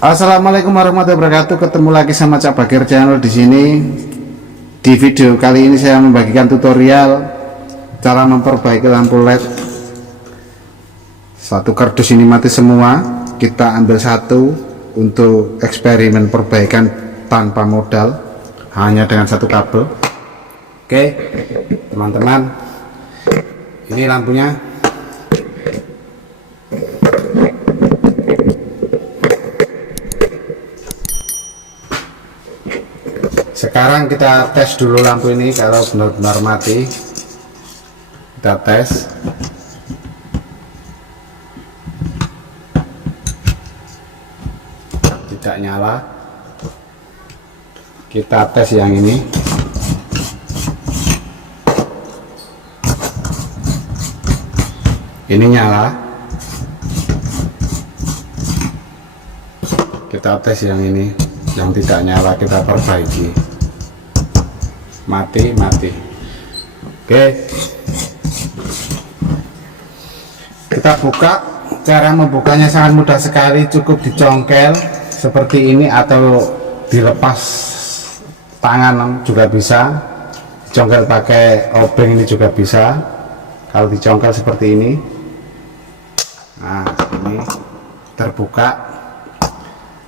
Assalamualaikum warahmatullahi wabarakatuh. Ketemu lagi sama Cak Bagir Channel di sini. Di video kali ini saya membagikan tutorial cara memperbaiki lampu LED. Satu kardus ini mati semua. Kita ambil satu untuk eksperimen perbaikan tanpa modal, hanya dengan satu kabel. Oke, teman-teman, ini lampunya. Sekarang kita tes dulu lampu ini kalau benar-benar mati. Kita tes. Tidak nyala. Kita tes yang ini. Ini nyala. Kita tes yang ini. Yang tidak nyala kita perbaiki. Mati. Oke, kita buka. Cara membukanya sangat mudah sekali, cukup dicongkel seperti ini atau dilepas tangan juga bisa. Dicongkel pakai obeng ini juga bisa, kalau dicongkel seperti ini. Nah, ini terbuka.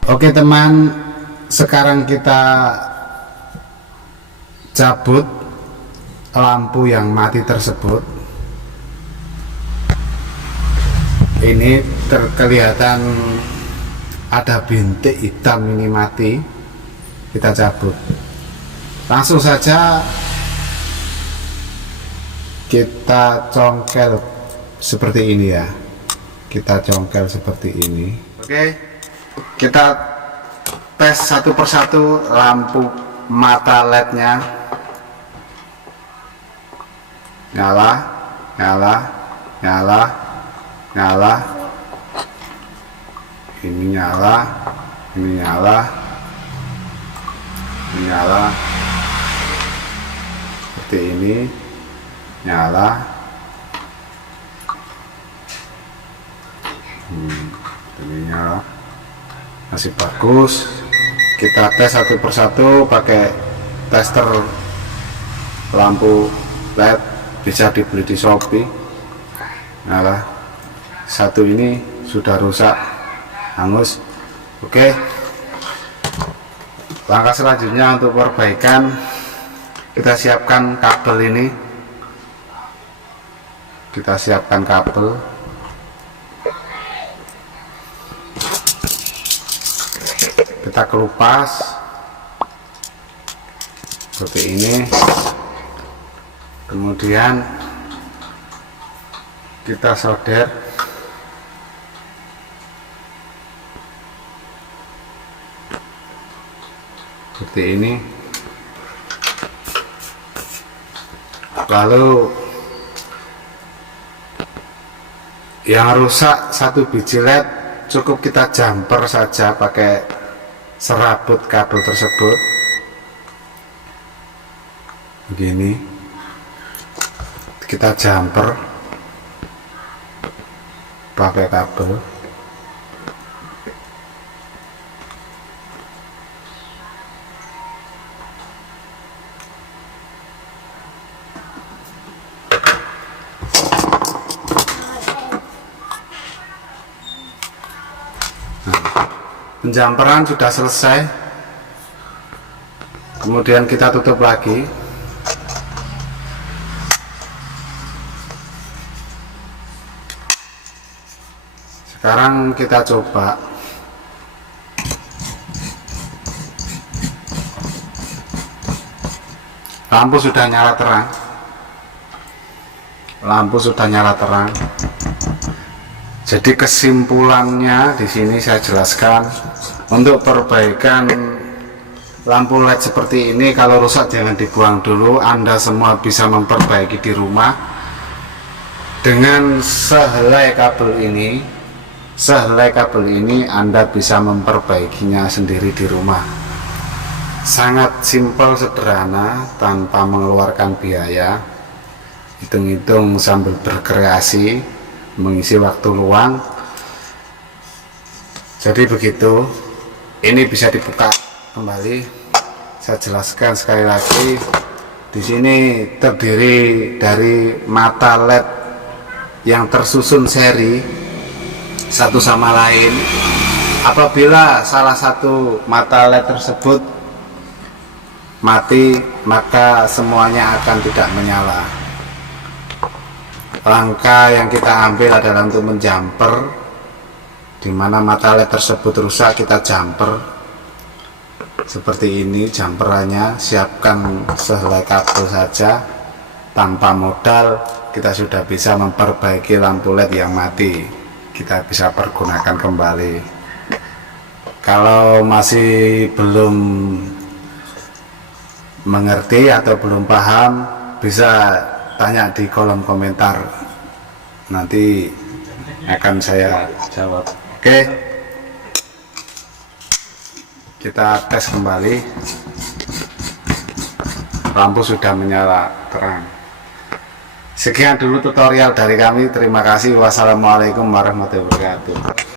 Oke teman, sekarang kita cabut lampu yang mati tersebut. Ini kelihatan ada bintik hitam, ini mati. Kita cabut langsung saja, kita congkel seperti ini ya. Kita congkel seperti ini. Oke, kita tes satu persatu lampu mata LED-nya. Nyala. Ini nyala. Seperti ini. Nyala. Ini nyala. Masih bagus. Kita tes satu persatu pakai tester lampu LED, bisa dibeli di Shopee. Nah, satu ini sudah rusak, hangus. Oke, langkah selanjutnya untuk perbaikan, kita siapkan kabel ini. Kita siapkan kabel. Kita kelupas seperti ini. Kemudian kita solder seperti ini. Lalu yang rusak satu biji LED, cukup kita jumper saja pakai serabut kabel tersebut begini. Kita jumper pakai kabel. Penjamperan sudah selesai. Kemudian kita tutup lagi. Sekarang kita coba. Lampu sudah nyala terang. Jadi kesimpulannya di sini saya jelaskan, untuk perbaikan lampu LED seperti ini, kalau rusak jangan dibuang dulu. Anda semua bisa memperbaiki di rumah dengan sehelai kabel ini. Sehelai kabel ini Anda bisa memperbaikinya sendiri di rumah. Sangat simpel, sederhana, tanpa mengeluarkan biaya. Hitung-hitung sambil berkreasi, mengisi waktu luang. Jadi begitu. Ini bisa dibuka kembali. Saya jelaskan sekali lagi. Di sini terdiri dari mata LED yang tersusun seri satu sama lain. Apabila salah satu mata LED tersebut mati, maka semuanya akan tidak menyala. Langkah yang kita ambil adalah untuk menjumper. Di mana mata LED tersebut rusak, kita jumper seperti ini. Jumperannya siapkan sehelai kabel saja, tanpa modal kita sudah bisa memperbaiki lampu LED yang mati. Kita bisa pergunakan kembali. Kalau masih belum mengerti atau belum paham, bisa tanya di kolom komentar, nanti akan saya jawab. Oke, kita tes kembali. Lampu sudah menyala terang. Sekian dulu tutorial dari kami. Terima kasih. Wassalamualaikum warahmatullahi wabarakatuh.